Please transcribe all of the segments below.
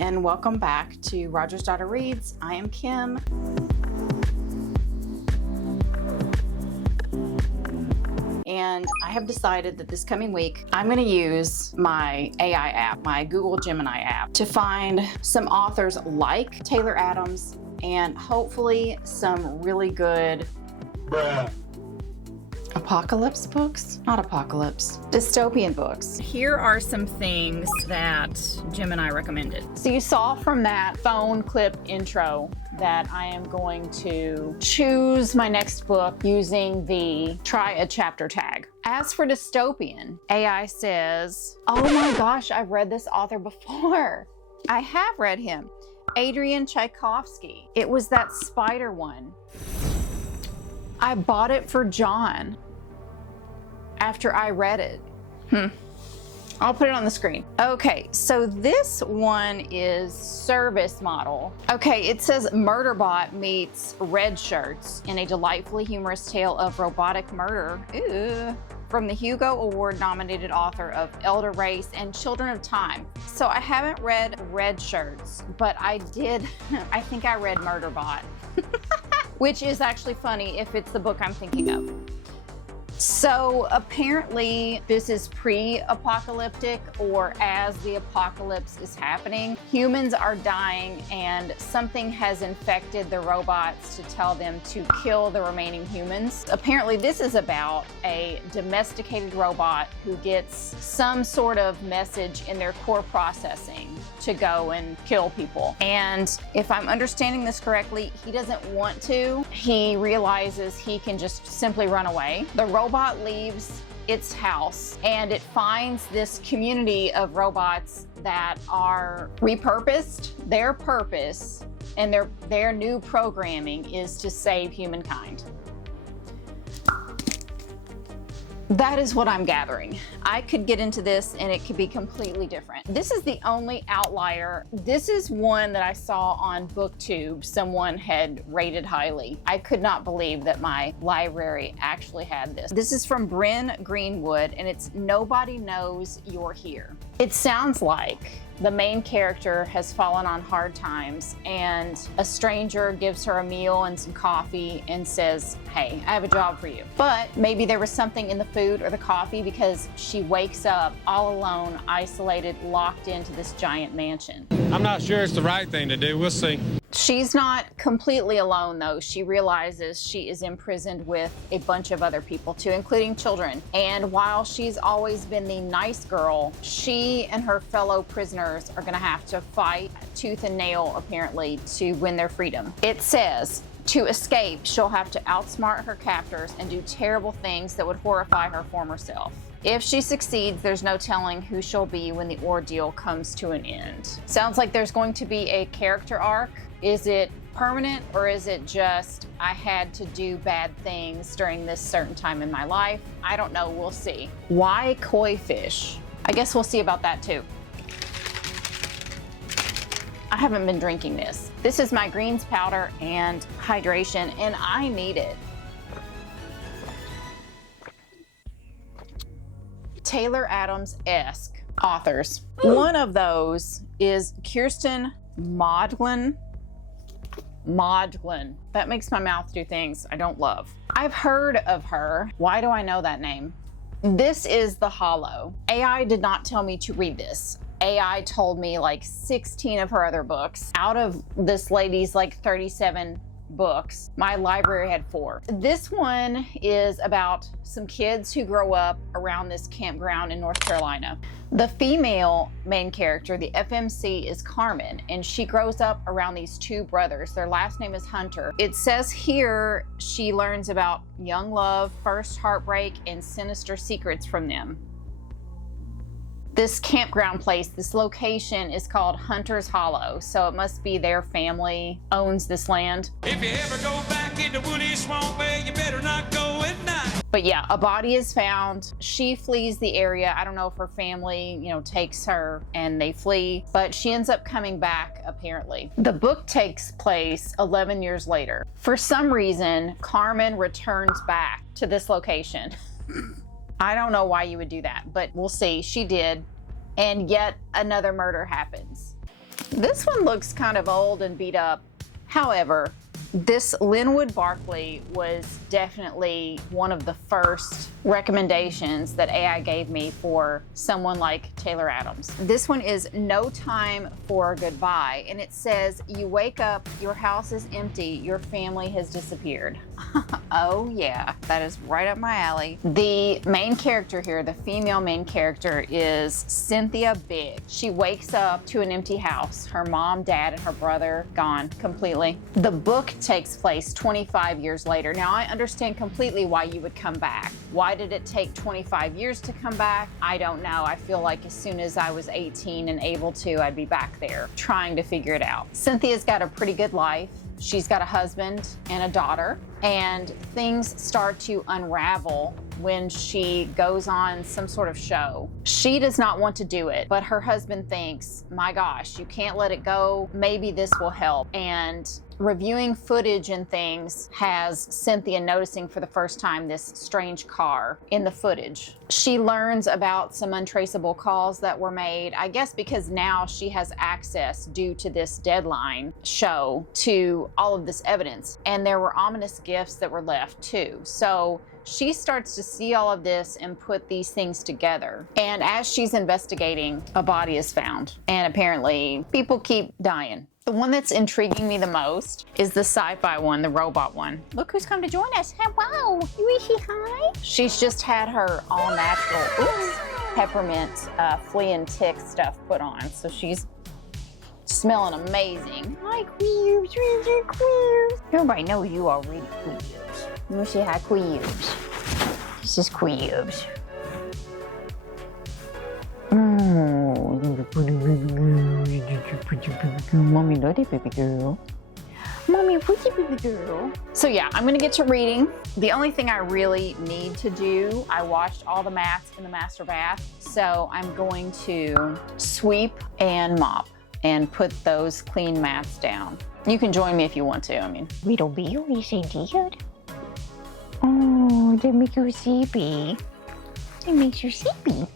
and welcome back to Roger's Daughter Reads. I am Kim. And I have decided that this coming week, I'm going to use my AI app, my Google Gemini app, to find some authors like Taylor Adams and hopefully some really good apocalypse books? Not apocalypse, dystopian books. Here are some things that Gemini recommended. So you saw from that phone clip intro that I am going to choose my next book using the try a chapter tag. As for dystopian, AI says, oh my gosh, I've read this author before. I have read him, Adrian Tchaikovsky. It was that spider one. I bought it for John after I read it. I'll put it on the screen. Okay, so this one is Service Model. Okay, it says Murderbot meets Red Shirts in a delightfully humorous tale of robotic murder. Ooh. From the Hugo Award nominated author of Elder Race and Children of Time. So I haven't read Red Shirts, but I did, I think I read Murderbot, which is actually funny if it's the book I'm thinking of. So apparently this is pre-apocalyptic, or as the apocalypse is happening. Humans are dying and something has infected the robots to tell them to kill the remaining humans. Apparently this is about a domesticated robot who gets some sort of message in their core processing to go and kill people. And if I'm understanding this correctly, he doesn't want to. He realizes he can just simply run away. The robot leaves its house and it finds this community of robots that are repurposed. Their purpose and their new programming is to save humankind. That is what I'm gathering. I could get into this and it could be completely different. This is the only outlier. This is one that I saw on BookTube. Someone had rated highly. I could not believe that my library actually had this. This is from Bryn Greenwood and it's Nobody Knows You're Here. It sounds like the main character has fallen on hard times and a stranger gives her a meal and some coffee and says, hey, I have a job for you. But maybe there was something in the food or the coffee because she wakes up all alone, isolated, locked into this giant mansion. I'm not sure it's the right thing to do. We'll see. She's not completely alone though. She realizes she is imprisoned with a bunch of other people too, including children. And while she's always been the nice girl, she and her fellow prisoners are gonna have to fight tooth and nail apparently to win their freedom. It says, to escape, she'll have to outsmart her captors and do terrible things that would horrify her former self. If she succeeds, there's no telling who she'll be when the ordeal comes to an end. Sounds like there's going to be a character arc. Is it permanent or is it just, I had to do bad things during this certain time in my life? I don't know, we'll see. Why koi fish? I guess we'll see about that too. I haven't been drinking this. This is my greens powder and hydration and I need it. Taylor Adams-esque authors. One of those is Kirsten Maudlin. That makes my mouth do things I don't love. I've heard of her. Why do I know that name? This is The Hollow. AI did not tell me to read this. AI told me like 16 of her other books. Out of this lady's like 37 books, my library had 4. This one is about some kids who grow up around this campground in North Carolina. The female main character, the FMC, is Carmen, and she grows up around these 2 brothers. Their last name is Hunter. It says here she learns about young love, first heartbreak, and sinister secrets from them. This campground place, this location is called Hunter's Hollow, so it must be their family owns this land. If you ever go back in the woody swamp, well, you better not go at night. But yeah, a body is found. She flees the area. I don't know if her family, takes her and they flee, but she ends up coming back apparently. The book takes place 11 years later. For some reason, Carmen returns back to this location. I don't know why you would do that, but we'll see. She did. And yet another murder happens. This one looks kind of old and beat up. However, this Linwood Barkley was definitely one of the first recommendations that AI gave me for someone like Taylor Adams. This one is No Time for Goodbye, and it says, you wake up, your house is empty, your family has disappeared. Oh yeah, that is right up my alley. The main character here, the female main character, is Cynthia Biggs. She wakes up to an empty house. Her mom, dad, and her brother gone completely. The book takes place 25 years later. Now, I understand completely why you would come back. Why did it take 25 years to come back? I don't know. I feel like as soon as I was 18 and able to, I'd be back there trying to figure it out. Cynthia's got a pretty good life. She's got a husband and a daughter, and things start to unravel when she goes on some sort of show. She does not want to do it, but her husband thinks, my gosh, you can't let it go. Maybe this will help. And reviewing footage and things has Cynthia noticing for the first time this strange car in the footage. She learns about some untraceable calls that were made, I guess because now she has access due to this deadline show to all of this evidence. And there were ominous gifts that were left too. So she starts to see all of this and put these things together. And as she's investigating, a body is found. And apparently people keep dying. The one that's intriguing me the most is the sci-fi one, the robot one. Look who's come to join us. Hello. Is she hi? She's just had her all natural peppermint flea and tick stuff put on. So she's smelling amazing. Hi, Queers. You're Queers. Everybody knows you already, Queers. You want to say hi, Queers? This is Queers. Mommy love it, baby girl. Mommy pretty baby girl. So yeah, I'm gonna get to reading. The only thing I really need to do, I washed all the mats in the master bath, so I'm going to sweep and mop and put those clean mats down. You can join me if you want to, I mean. Little baby, say dear. Oh, that makes you sleepy. That makes you sleepy.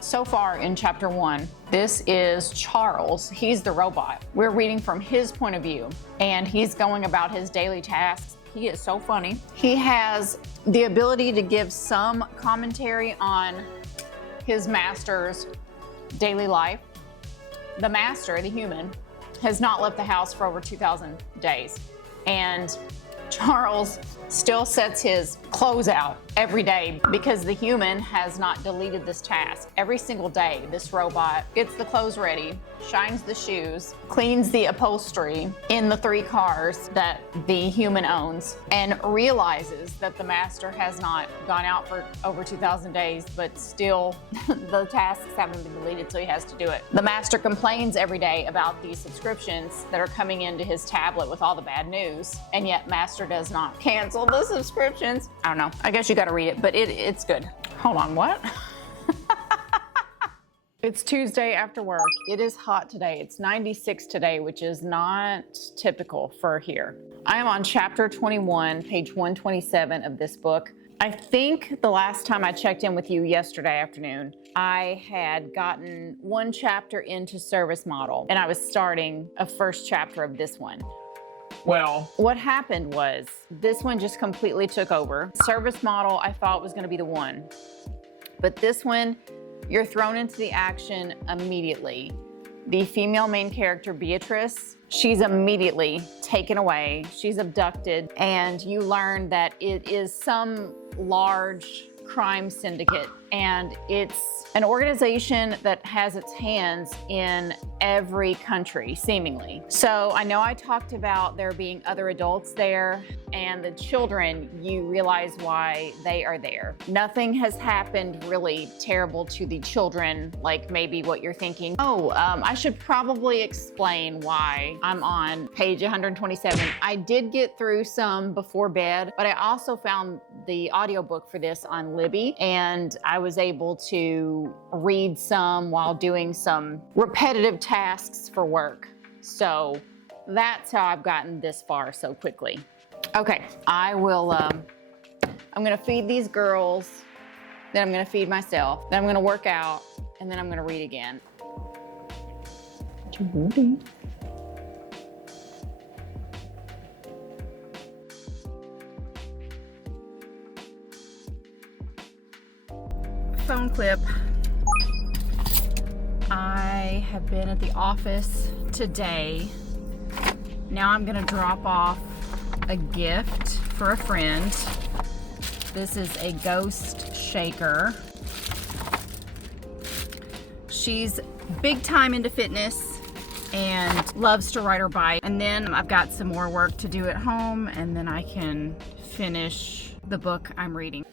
So far in chapter 1, this is Charles. He's the robot. We're reading from his point of view, and he's going about his daily tasks. He is so funny. He has the ability to give some commentary on his master's daily life. The master, the human, has not left the house for over 2,000 days. And Charles still sets his clothes out every day because the human has not deleted this task. Every single day, this robot gets the clothes ready, shines the shoes, cleans the upholstery in the 3 cars that the human owns, and realizes that the master has not gone out for over 2,000 days, but still the tasks haven't been deleted, so he has to do it. The master complains every day about these subscriptions that are coming into his tablet with all the bad news, and yet master does not cancel the subscriptions. I don't know. I guess you got to read it, but it's good. Hold on, what? It's Tuesday after work. It is hot today. It's 96 today, which is not typical for here. I am on chapter 21, page 127 of this book. I think the last time I checked in with you yesterday afternoon, I had gotten one chapter into Service Model, and I was starting a first chapter of this one. Well, what happened was this one just completely took over. Service Model I thought was going to be the one, but this one, you're thrown into the action immediately. The female main character, Beatrice, she's immediately taken away. She's abducted, and you learn that it is some large crime syndicate, and it's an organization that has its hands in every country, seemingly. So I know I talked about there being other adults there, and the children, you realize why they are there. Nothing has happened really terrible to the children, like maybe what you're thinking. I should probably explain why I'm on page 127. I did get through some before bed, but I also found the audiobook for this on Libby, and I was able to read some while doing some repetitive tasks for work. So that's how I've gotten this far so quickly. Okay, I will, I'm gonna feed these girls, then I'm gonna feed myself, then I'm gonna work out, and then I'm gonna read again. Phone clip. I have been at the office today. Now I'm gonna drop off a gift for a friend. This is a ghost shaker. She's big time into fitness and loves to ride her bike. And then I've got some more work to do at home, and then I can finish the book I'm reading.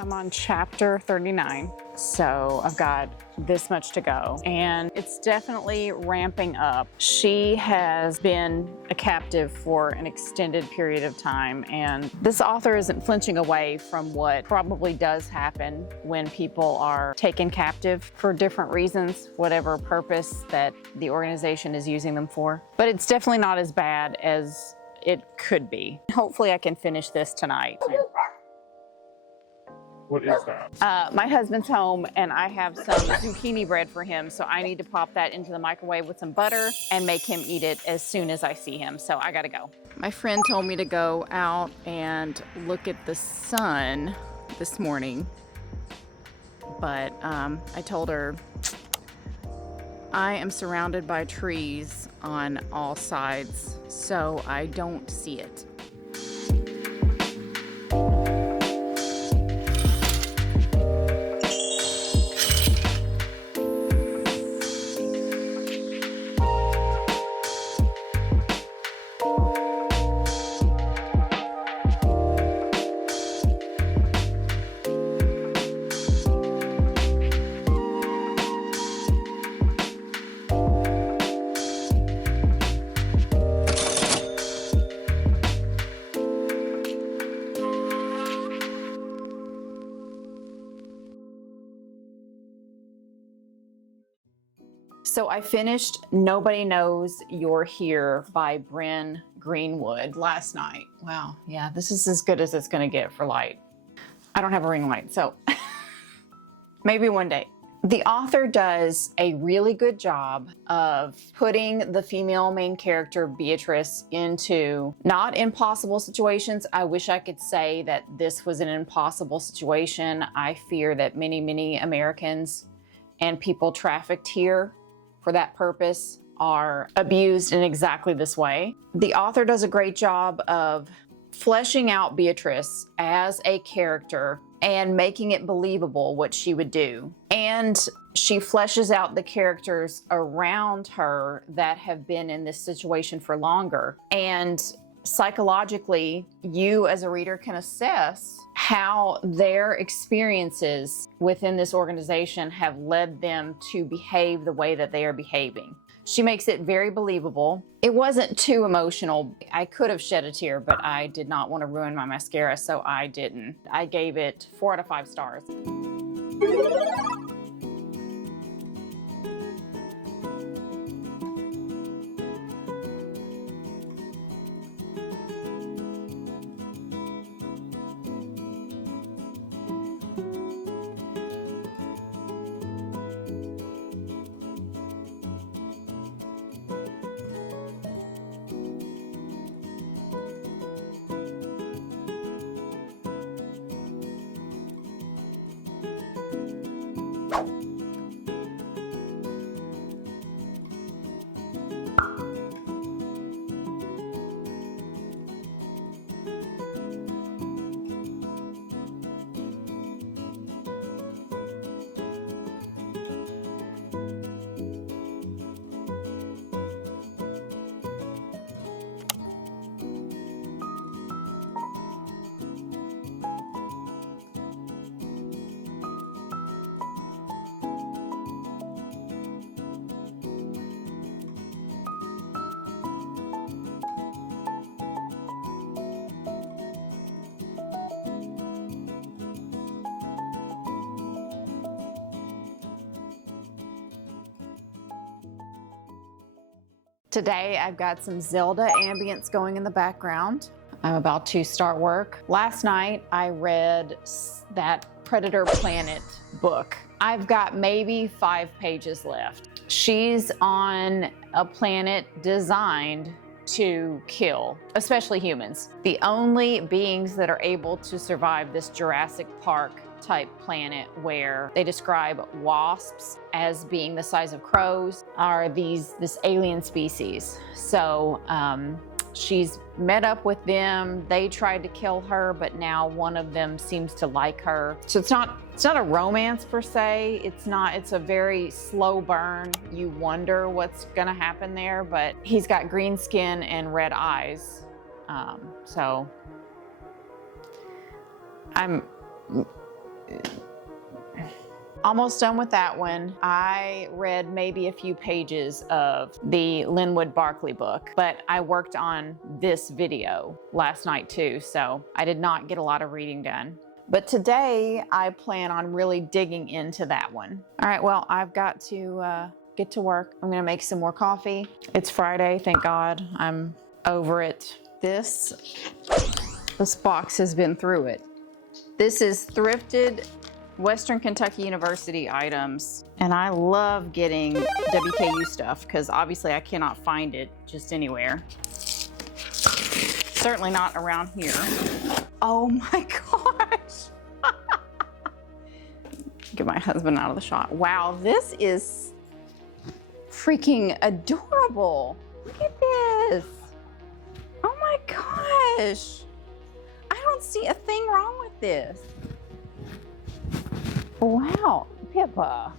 I'm on chapter 39, so I've got this much to go, and it's definitely ramping up. She has been a captive for an extended period of time, and this author isn't flinching away from what probably does happen when people are taken captive for different reasons, whatever purpose that the organization is using them for. But it's definitely not as bad as it could be. Hopefully I can finish this tonight. What is that? My husband's home, and I have some zucchini bread for him, so I need to pop that into the microwave with some butter and make him eat it as soon as I see him, so I gotta go. My friend told me to go out and look at the sun this morning, but I told her I am surrounded by trees on all sides, so I don't see it. So I finished Nobody Knows You're Here by Bryn Greenwood last night. Wow, yeah, this is as good as it's gonna get for light. I don't have a ring light, so maybe one day. The author does a really good job of putting the female main character, Beatrice, into not impossible situations. I wish I could say that this was an impossible situation. I fear that many, many Americans and people trafficked here for that purpose are abused in exactly this way. The author does a great job of fleshing out Beatrice as a character and making it believable what she would do. And she fleshes out the characters around her that have been in this situation for longer. And psychologically, you as a reader can assess how their experiences within this organization have led them to behave the way that they are behaving. She makes it very believable. It wasn't too emotional. I could have shed a tear, but I did not want to ruin my mascara, so I didn't. I gave it 4 out of 5 stars. Today I've got some Zelda ambience going in the background. I'm about to start work. Last night I read that Predator Planet book. I've got maybe 5 pages left. She's on a planet designed to kill, especially humans. The only beings that are able to survive this Jurassic Park type planet, where they describe wasps as being the size of crows, are this alien species. So she's met up with them. They tried to kill her, but now one of them seems to like her. So it's not a romance per se. It's a very slow burn. You wonder what's gonna happen there, but he's got green skin and red eyes. So I'm almost done with that one. I read maybe a few pages of the Linwood Barkley book, but I worked on this video last night too, so I did not get a lot of reading done. But today I plan on really digging into that one. All right, well, I've got to get to work. I'm gonna make some more coffee. It's Friday, thank God. I'm over it. This box has been through it. This is thrifted Western Kentucky University items, and I love getting WKU stuff because obviously I cannot find it just anywhere. Certainly not around here. Oh my gosh. Get my husband out of the shot. Wow, this is freaking adorable. Look at this. Oh my gosh. I don't see a thing wrong with this. Wow, Pippa.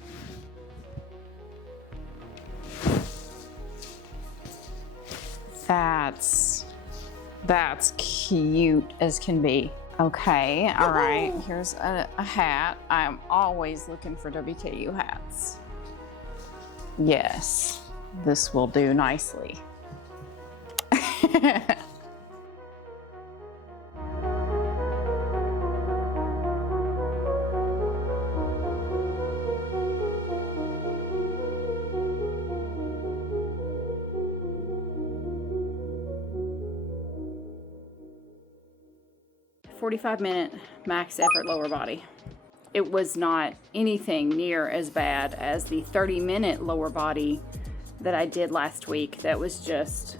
That's cute as can be. Okay, all right, here's a hat. I'm always looking for WKU hats. Yes, this will do nicely. 45-minute max effort lower body. It was not anything near as bad as the 30-minute lower body that I did last week. That was just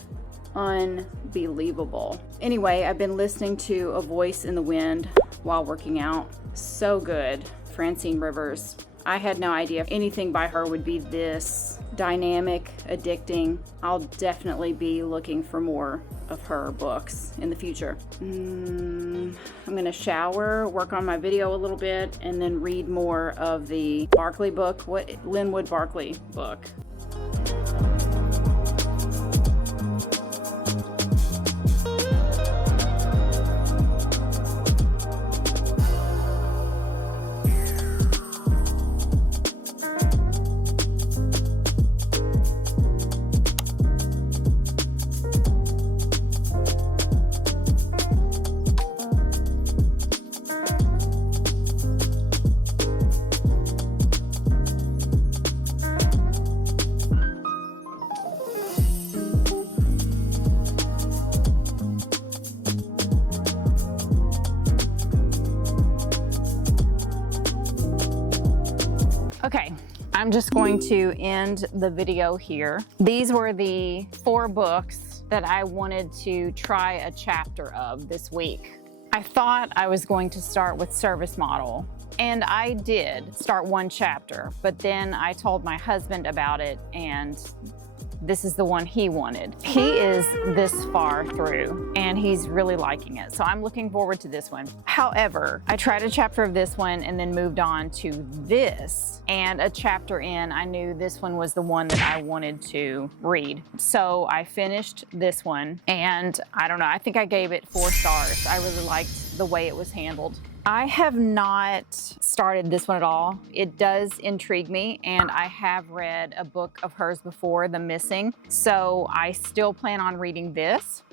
unbelievable. Anyway, I've been listening to A Voice in the Wind while working out. So good. Francine Rivers. I had no idea anything by her would be this dynamic, addicting. I'll definitely be looking for more of her books in the future. I'm gonna shower, work on my video a little bit, and then read more of the Barkley book, Linwood Barkley book. Okay, I'm just going to end the video here. These were the 4 books that I wanted to try a chapter of this week. I thought I was going to start with Service Model, and I did start 1 chapter, but then I told my husband about it, and this is the one he wanted. He is this far through and he's really liking it. So I'm looking forward to this one. However, I tried a chapter of this one and then moved on to this, and a chapter in, I knew this one was the one that I wanted to read. So I finished this one, and I don't know, I think I gave it 4 stars. I really liked the way it was handled. I have not started this one at all. It does intrigue me, and I have read a book of hers before, The Missing, so I still plan on reading this.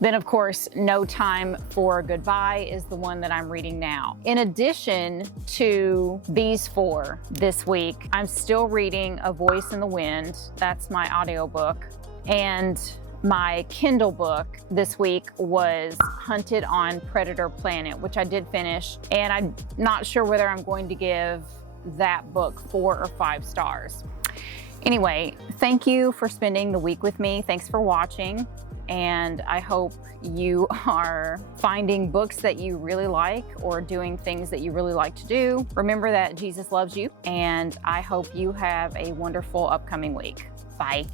Then, of course, No Time for Goodbye is the one that I'm reading now. In addition to these 4 this week, I'm still reading A Voice in the Wind. That's my audiobook. And my Kindle book this week was Hunted on Predator Planet, which I did finish, and I'm not sure whether I'm going to give that book 4 or 5 stars. Anyway, thank you for spending the week with me. Thanks for watching, and I hope you are finding books that you really like or doing things that you really like to do. Remember that Jesus loves you, and I hope you have a wonderful upcoming week. Bye.